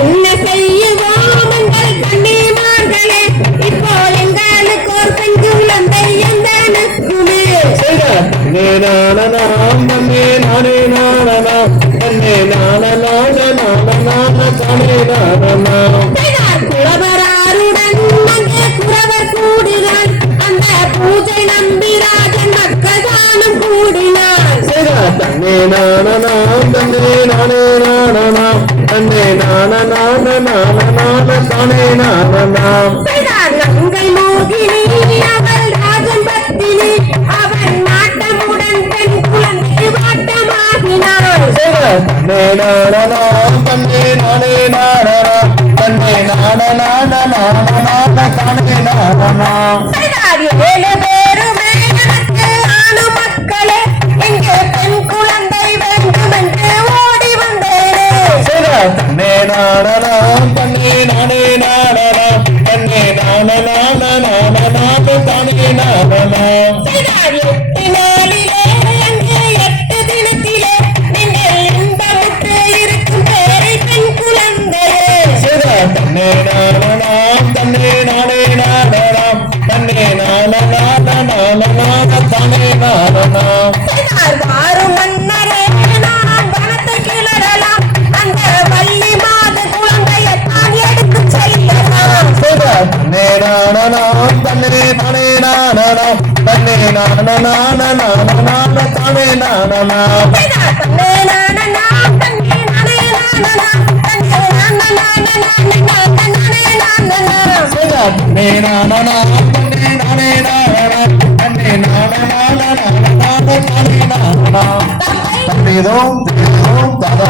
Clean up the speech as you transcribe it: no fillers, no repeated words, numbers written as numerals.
என்ன செய்யுவோம் எங்கள் கண்ணிமார்களே, இப்போ எங்களுக்கு ஒரு பெண்குழந்தை எந்தனுக்குமே. குறவராருடன் அங்கே குறவர் கூடினான், அந்த பூஜை நம்பி ராஜன் மக்கள் தானும் கூடினான். நங்கை மோகினி அவள் ராஜன் பத்தினி, அவன் நாட்டமுடன் பெண் குழந்தை வாட்டமாகினாள். ஏழு பேருமே எனக்கு ஆணு மக்களே, எங்கே பெண் குழந்தை வேண்டும் என்று ஓடி வந்தேனே. நாளிலே அங்கே 8 தினத்திலே நீங்கள் இன்பமுற்று இருக்கும் பேரை பெண் குழந்தையே. வாரும் மன்னரே, நான் வனத்தை கிளறலாம், அந்த வள்ளி மாத குழந்தையை தான் எடுத்து செல்லலாம். தந்தையதோ தாதா